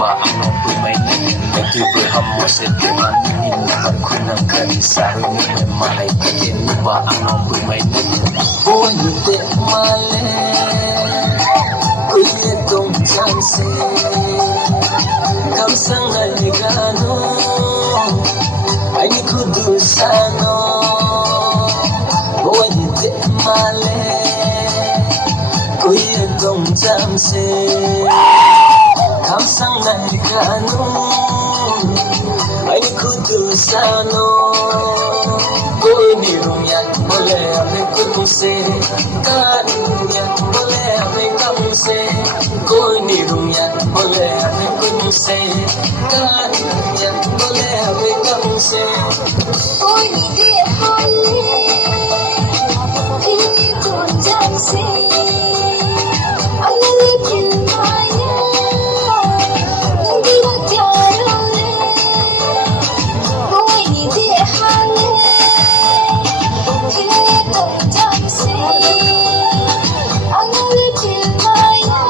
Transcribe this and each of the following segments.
Ba ang no'y may nagtibay hamo sa tuman Ninaman ko ng kanisaro ni malay Pagin ba ang no'y may Buani demale Kuya itong chance Kamsang aligano Ay ni kudusano Buani demale Kuya itong chance Kamsang aligano Ay ni kudusano Buani rumyak boleh ambil kuduse Kanyak boleh ambil kamuse Buani rumyak boleh ambil kuduse Kanyak boleh ambil kamuse Buani dia boleh Ini pun jansi Analikin maya Hindi magkarole Buani dia hale Ini pun jansi Analikin maya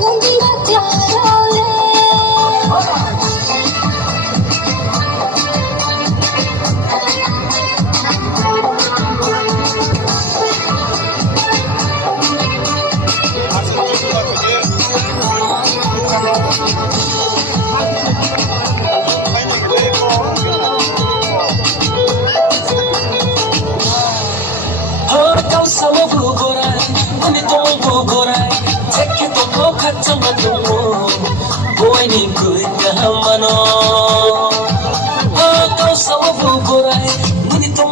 Hindi magkarole Sama bugoray, ganitong bugoray Sakit ako katsaman mo Buhay ni kuya mano